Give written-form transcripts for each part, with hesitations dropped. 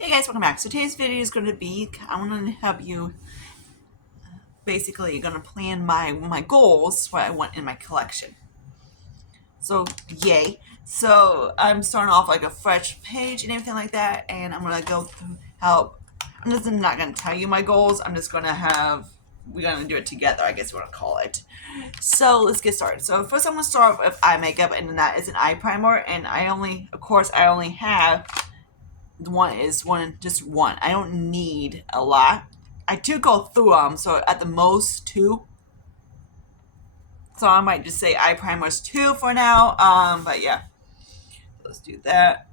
Hey guys, welcome back. So today's video is going to be, I'm going to help you, basically going to plan my goals, what I want in my collection. So yay. So I'm starting off like a fresh page and everything like that, and I'm going to go through how, I'm just not going to tell you my goals, I'm just going to we're going to do it together, I guess you want to call it. So let's get started. So first I'm going to start off with eye makeup, and then that is an eye primer, and I only have just one. I don't need a lot. I do go through them, so at the most two. So I might just say eye primers two for now. But yeah, let's do that.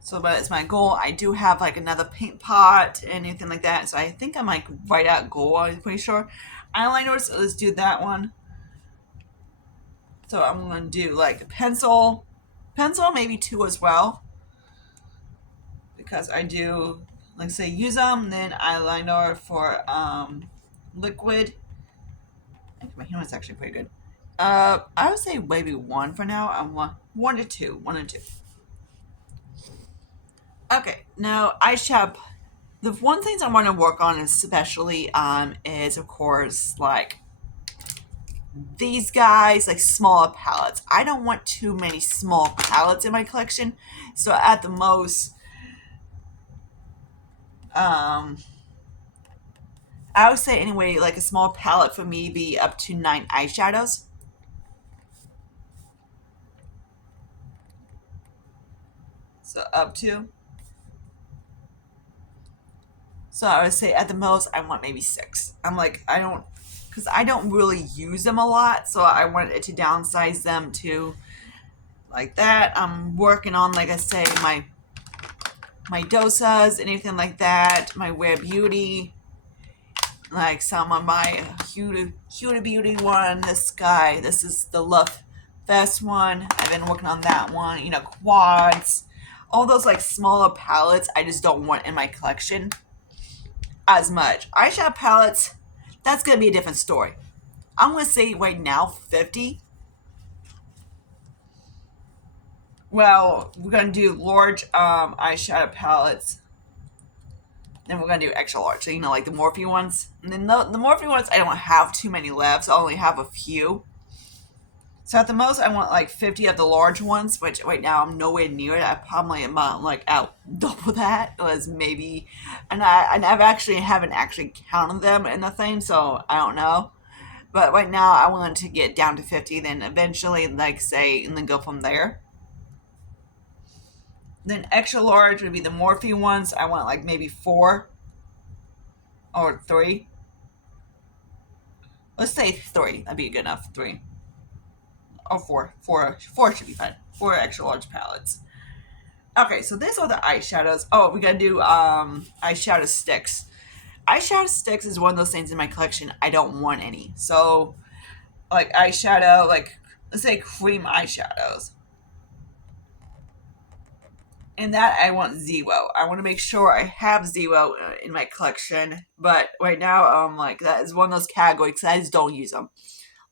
So that is my goal. I do have like another paint pot and anything like that. So I think I might write out goal. I'm pretty sure. Eyeliner. So let's do that one. So I'm gonna do like a pencil, maybe two as well, because I do, like say, use them. Then eyeliner for liquid. I think my humor's actually pretty good. I would say maybe one for now. I'm one to two, one and two. Okay, now eyeshadow. The one things I want to work on, especially, is of course like these guys, like smaller palettes. I don't want too many small palettes in my collection, so at the most, um, I would say anyway, like a small palette for me be up to 9 eyeshadows. So up to. So I would say at the most I want maybe 6. Because I don't really use them a lot, so I wanted to downsize them to like that. I'm working on, like I say, my dosas, anything like that, my Wear Beauty, like some of my Huda Beauty one. This is the Love Fest one. I've been working on that one. Quads, all those like smaller palettes. I just don't want in my collection as much. Eyeshadow palettes, that's gonna be a different story. I'm gonna say right now 50. Well, we're gonna do large eyeshadow palettes. Then we're gonna do extra large. So like the Morphe ones. And then the Morphe ones, I don't have too many left. So I only have a few. So at the most, I want like 50 of the large ones, which right now I'm nowhere near it. I probably am like out double that. It was maybe, I've actually haven't actually counted them in the thing, so I don't know. But right now, I want to get down to 50, then eventually, like say, and then go from there. Then extra large would be the Morphe ones. I want like maybe 4 or 3. Let's say 3. That'd be good enough. 3 or 4. 4 should be fine. 4 extra large palettes. Okay, so these are the eyeshadows. Oh, we gotta do eyeshadow sticks. Eyeshadow sticks is one of those things in my collection I don't want any. So, like eyeshadow, like let's say cream eyeshadows. And that I want zero. I want to make sure I have zero in my collection. But right now, like that is one of those categories I just don't use them.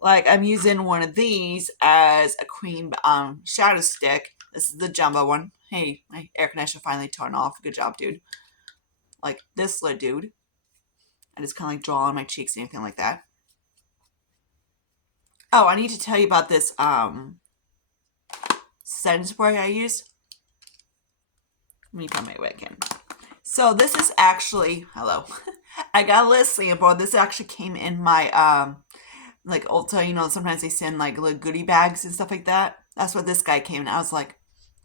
Like I'm using one of these as a cream shadow stick. This is the jumbo one. Hey, my air conditioner finally turned off. Good job, dude. Like this little dude. I just kind of like draw on my cheeks and anything like that. Oh, I need to tell you about this setting spray I use. Let me put my webcam. So this is actually, hello. I got a little sample. This actually came in my like Ulta. Sometimes they send like little goodie bags and stuff like that. That's what this guy came in. I was like,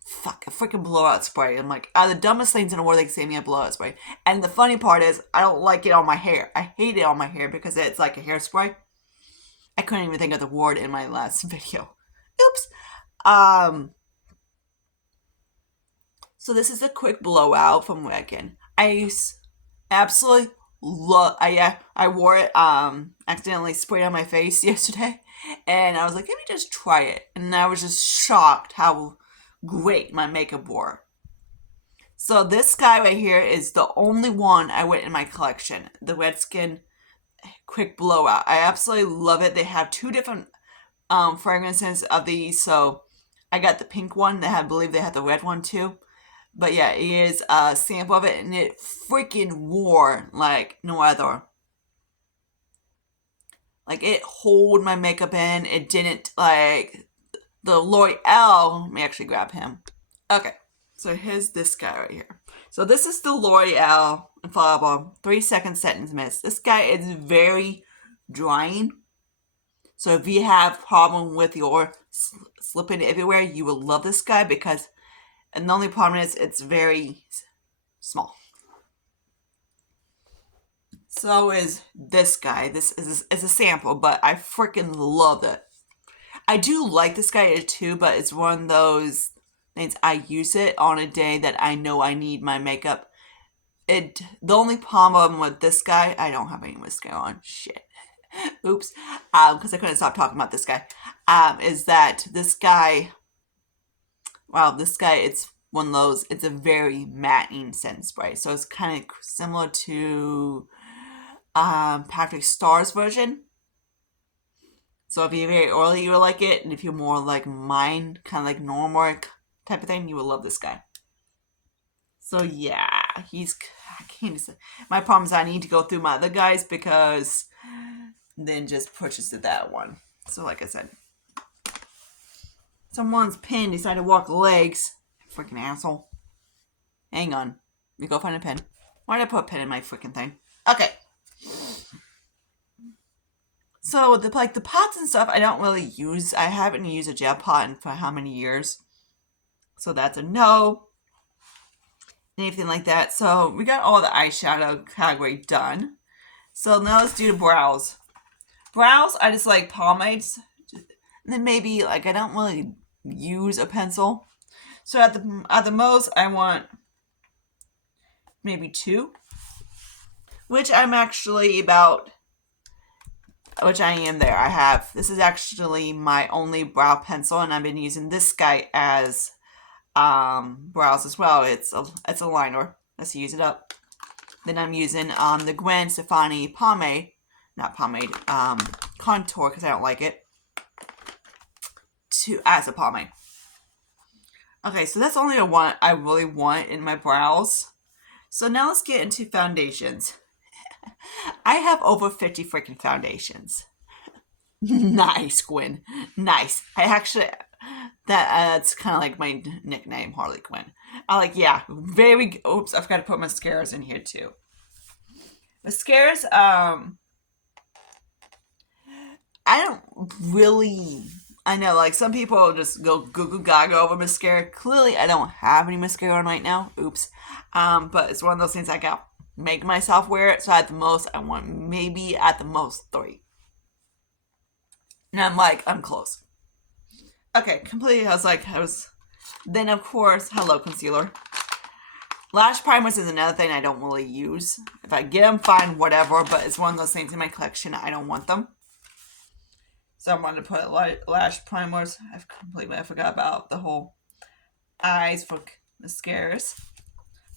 fuck, a freaking blowout spray. I'm like, the dumbest things in the world, they send me a blowout spray. And the funny part is, I don't like it on my hair. I hate it on my hair because it's like a hairspray. I couldn't even think of the word in my last video. Oops. So this is a quick blowout from Wiccan. I absolutely love. I wore it. Accidentally sprayed on my face yesterday, and I was like, let me just try it. And I was just shocked how great my makeup wore. So this guy right here is the only one I went in my collection. The Redskin Quick Blowout. I absolutely love it. They have 2 different fragrances of these. So I got the pink one. I believe they had the red one too. But yeah, it is a sample of it, and it freaking wore like no other. Like, it hold my makeup in. It didn't, like, the L'Oreal. Let me actually grab him. Okay, so here's this guy right here. So this is the L'Oreal Infallible 3-second setting mist. This guy is very drying. So if you have problem with your slipping everywhere, you will love this guy because, and the only problem is it's very small. So is this guy. This is a sample, but I freaking love it. I do like this guy too, but it's one of those things I use it on a day that I know I need my makeup. The only problem with this guy, I don't have any mascara on. Shit. Oops. Because I couldn't stop talking about this guy. Is that this guy? Wow, this guy. It's one of those. It's a very matting setting spray, so it's kind of similar to Patrick Starr's version. So if you're very oily, you will like it, and if you're more like mine, kind of like normal type of thing, you will love this guy. So yeah, I can't say. My problem is I need to go through my other guys because then just purchase that one. So like I said, someone's pin decided to walk legs. Freaking asshole. Hang on. Let me go find a pen. Why did I put a pen in my freaking thing? Okay. So the pots and stuff I don't really use. I haven't used a gel pot in for how many years. So that's a no. Anything like that. So we got all the eyeshadow category done. So now let's do the brows. Brows, I just like pomades. And then maybe like I don't really use a pencil. So at the most I want maybe 2. Which I'm actually about, which I am there. This is actually my only brow pencil, and I've been using this guy as brows as well. It's a liner. Let's use it up. Then I'm using the Gwen Stefani contour because I don't like it as a pomade. Okay, so that's only one I really want in my brows. So now let's get into foundations. I have over 50 freaking foundations. Nice, Gwen. Nice. I actually, that's kind of like my nickname, Harley Quinn. Oops, I forgot to put mascaras in here too. Mascaras, I know, like, some people just go goo gaga over mascara. Clearly, I don't have any mascara on right now. Oops. But it's one of those things I got make myself wear it. So at the most, I want maybe at the most 3. And I'm close. Okay, completely. Then of course, hello concealer. Lash primers is another thing I don't really use. If I get them, fine, whatever. But it's one of those things in my collection. I don't want them. So I'm going to put lash primers. I forgot about the whole eyes for mascaras.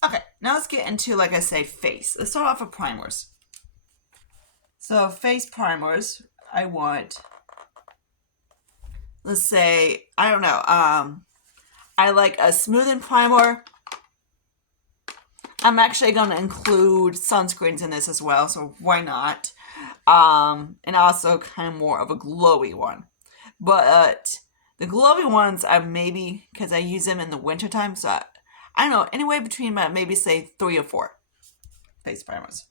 Okay, now let's get into, like I say, face. Let's start off with primers. So face primers, I want, let's say, I don't know, I like a smoothing primer. I'm actually going to include sunscreens in this as well, so why not? And also kind of more of a glowy one. But the glowy ones are maybe, because I use them in the wintertime, so I don't know, anywhere between maybe say 3 or 4 face primers.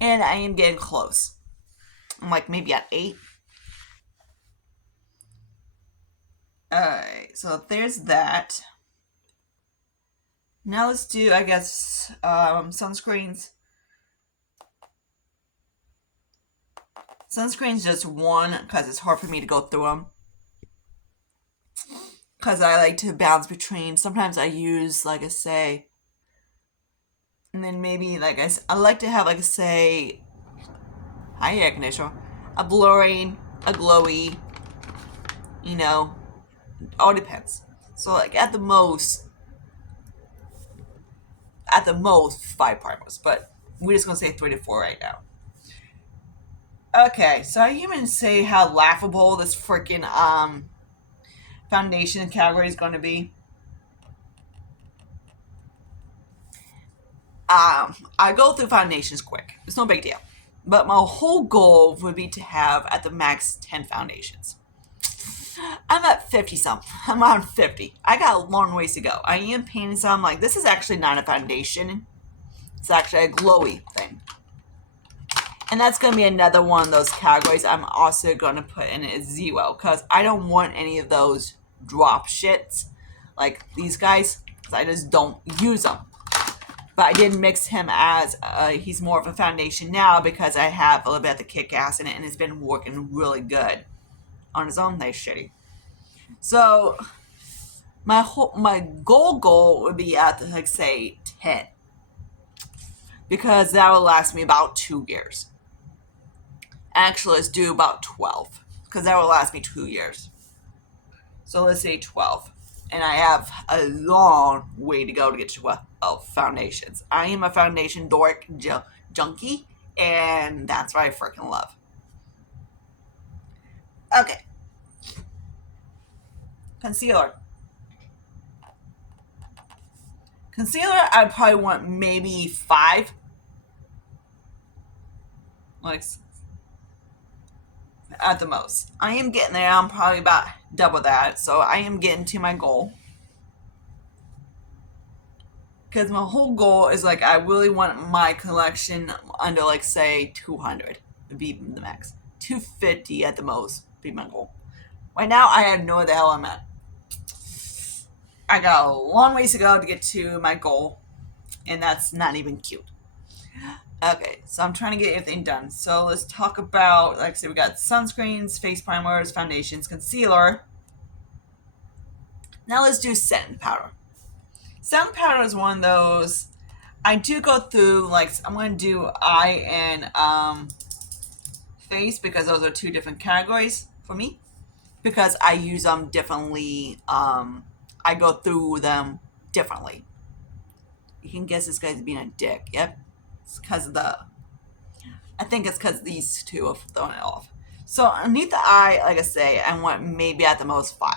And I am getting close. I'm like maybe at 8. Alright, so there's that. Now let's do, I guess, sunscreens. Sunscreen's just one because it's hard for me to go through them. Because I like to bounce between. Sometimes I use, like I say, and then maybe, I like to have, hi air conditioner, a blurring, a glowy, all depends. So, at the most 5 primers, but we're just going to say 3 to 4 right now. Okay, so I even say how laughable this freaking foundation category is going to be. I go through foundations quick. It's no big deal. But my whole goal would be to have at the max 10 foundations. I'm at 50 something. I'm on 50. I got a long ways to go. I am painting some. Like, this is actually not a foundation. It's actually a glowy thing. And that's going to be another one of those categories I'm also going to put in as zero. Because I don't want any of those drop shits. Like these guys. Because I just don't use them. But I did mix him as he's more of a foundation now because I have a little bit of the Kick-Ass in it and it's been working really good. On his own, they're shitty. So my goal would be at like say 10 because that will last me about 2 years. Actually, let's do about 12 because that will last me 2 years. So let's say 12. And I have a long way to go to get to 12 foundations. I am a foundation dork junkie, and that's what I freaking love. Okay. Concealer. Concealer, I probably want maybe 5. Like, at the most. I am getting there. I'm probably about double that. So I am getting to my goal. Because my whole goal is like I really want my collection under like say 200 would be the max. 250 at the most would be my goal. Right now I have no idea the hell I'm at. I got a long ways to go to get to my goal. And that's not even cute. Okay, so I'm trying to get everything done. So let's talk about, like I said, we got sunscreens, face primers, foundations, concealer. Now let's do setting powder. Setting powder is one of those, I do go through, like, I'm going to do eye and face because those are 2 different categories for me. Because I use them differently. I go through them differently. You can guess this guy's being a dick. Yep. It's because of I think it's because these 2 have thrown it off. So underneath the eye, like I say, I want maybe at the most 5.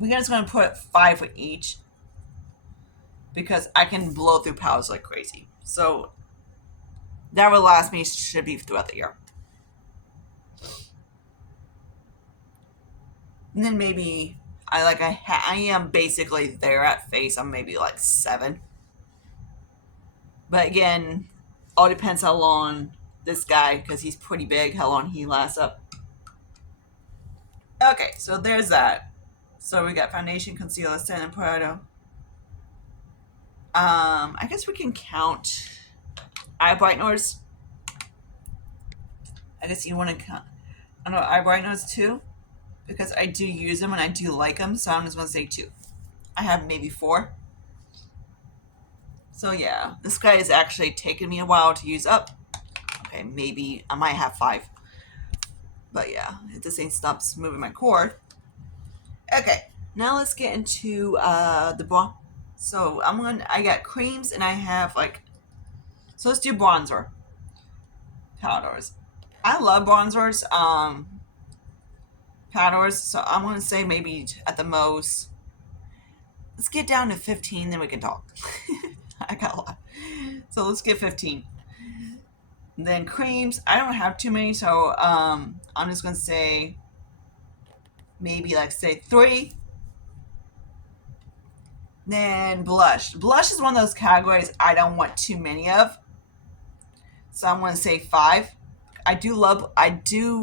We're just going to put 5 for each. Because I can blow through powders like crazy. So that will last me, should be throughout the year. And then maybe I am basically there at face. I'm maybe like 7. But again, all depends how long this guy, because he's pretty big, how long he lasts up. Okay, so there's that. So we got foundation, concealer, setting powder. I guess we can count eye brighteners. I guess you want to count. I don't know, eye brighteners too. Because I do use them and I do like them. So I'm just going to say 2. I have maybe 4. So yeah, this guy is actually taking me a while to use up. Okay, maybe I might have 5. But yeah, if this ain't stops moving my cord. Okay, now let's get into the bronzer. So I got creams and I have like, so let's do bronzer. Powders. I love bronzers. Powders, so I'm going to say maybe at the most, let's get down to 15, then we can talk. I got a lot. So let's get 15. Then creams, I don't have too many, so I'm just going to say maybe like say 3. Then blush. Blush is one of those categories I don't want too many of. So I'm going to say 5. I do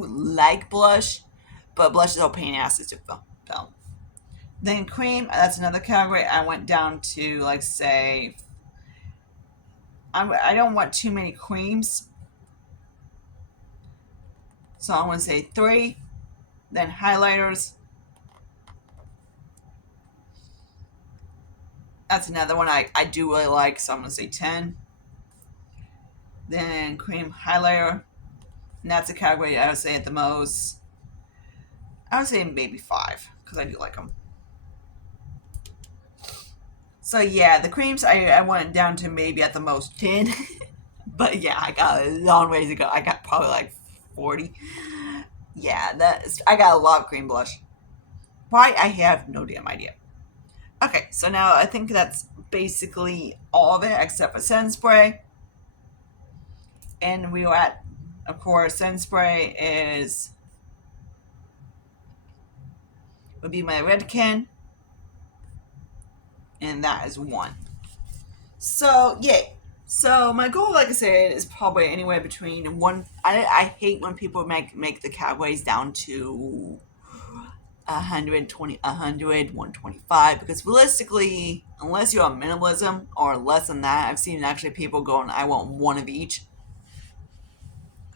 like blush, but blush is all pain asses to film. Then cream, that's another category. I went down to like say, I don't want too many creams. So I'm going to say 3. Then highlighters. That's another one I do really like, so I'm going to say 10. Then cream highlighter. And that's a category I would say at the most, I would say maybe 5, because I do like them. So yeah, the creams, I went down to maybe at the most 10. But yeah, I got a long ways to go. I got probably like 40. Yeah, I got a lot of cream blush. Why? I have no damn idea. Okay, so now I think that's basically all of it except for Sun Spray. And we were at, of course, Sun Spray would be my Redken, and that is 1. So, yay. So my goal, like I said, is probably anywhere between one. I hate when people make the categories down to 120, 100, 125, because realistically, unless you're on minimalism or less than that, I've seen actually people going, I want 1 of each.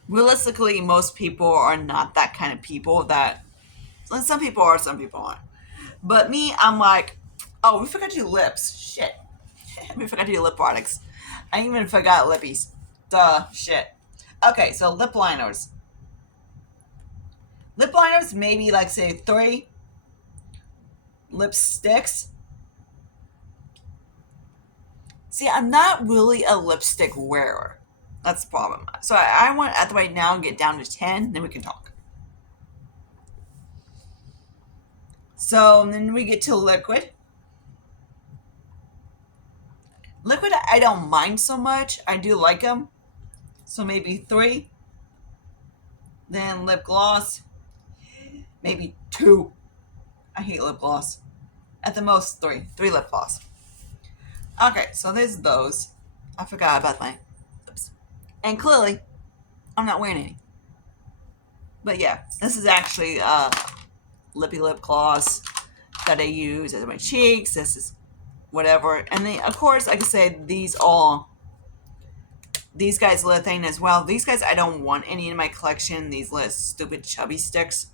Realistically, most people are not that kind of people. That some people are, some people aren't. But me, I'm like, oh, we forgot to do lips. Shit. We forgot to do lip products. I even forgot lippies. Duh, shit. Okay, so lip liners. Lip liners, maybe like say 3. Lipsticks. See, I'm not really a lipstick wearer. That's the problem. So I want at the right now get down to 10, then we can talk. So then we get to liquid. Liquid, I don't mind so much. I do like them. So maybe 3. Then lip gloss, maybe 2. I hate lip gloss. At the most, 3. 3 lip gloss. Okay, so there's those. I forgot about my lips. And clearly, I'm not wearing any. But yeah, this is actually lippy lip gloss that I use as my cheeks. This is whatever. And then, of course, like I said, these guys are a thing as well. These guys, I don't want any in my collection. These little stupid chubby sticks.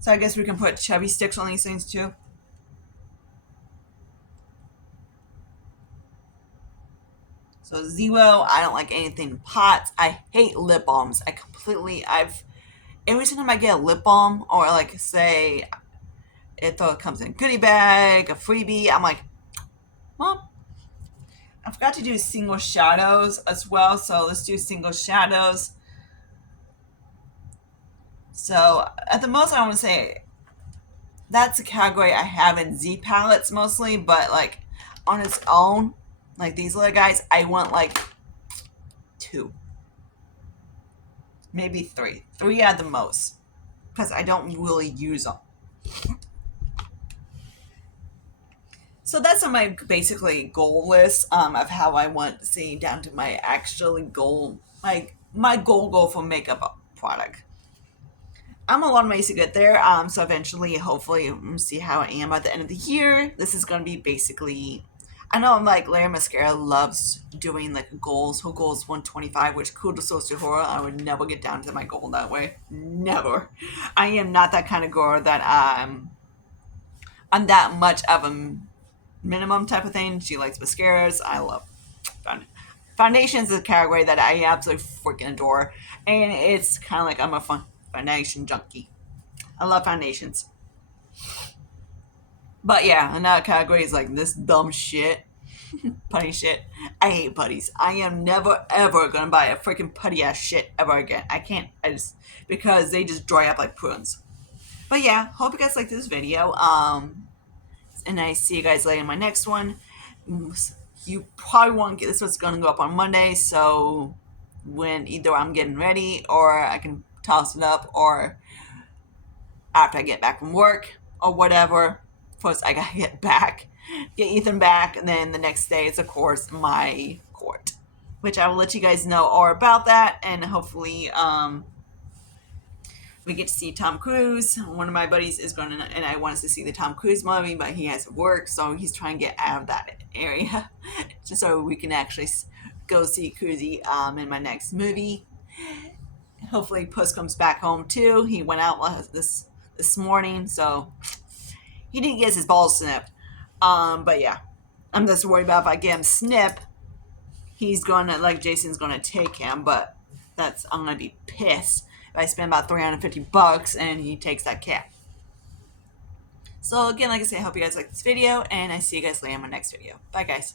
So I guess we can put chubby sticks on these things too. So Zero, I don't like anything pots. I hate lip balms. Every time I get a lip balm, or like say, it comes in a goodie bag, a freebie, I'm like, well, I forgot to do single shadows as well. So let's do single shadows. So at the most, I want to say that's a category I have in Z palettes mostly, but like on its own, like these little guys, I want like 2, maybe 3. 3 at the most, because I don't really use them. So that's on my basically goal list of how I want to see down to my actually goal, my goal for makeup product. I'm a long ways to get there. So eventually, hopefully, we'll see how I am at the end of the year. This is going to be basically, I know like Layer Mascara loves doing like goals. Her goal is 125, which kudos to her. I would never get down to my goal that way. Never. I am not that kind of girl that I'm that much of a minimum type of thing. She likes mascaras. I love foundations is a category that I absolutely freaking adore, and it's kind of like I'm a foundation junkie. I love foundations. But yeah, another category is like this dumb shit. Putty shit. I hate putties. I am never ever gonna buy a freaking putty ass shit ever again. I can't. Because they just dry up like prunes. But yeah, hope you guys like this video. And I see you guys later in my next one. You probably won't get this one's gonna go up on Monday, so when either I'm getting ready or I can toss it up, or after I get back from work or whatever. First, I gotta get Ethan back, and then the next day is, of course, my court, which I will let you guys know all about that, and hopefully, we get to see Tom Cruise. One of my buddies is going to, and I want us to see the Tom Cruise movie, but he has to work, so he's trying to get out of that area, just so we can actually go see Cruisey in my next movie. Hopefully, Puss comes back home too. He went out this morning, so he didn't get his balls snipped. But yeah, I'm just worried about if I get him snipped, he's gonna, like, Jason's gonna take him, but I'm gonna be pissed if I spend about $350 and he takes that cat. So again, like I say, I hope you guys like this video, and I see you guys later in my next video. Bye guys.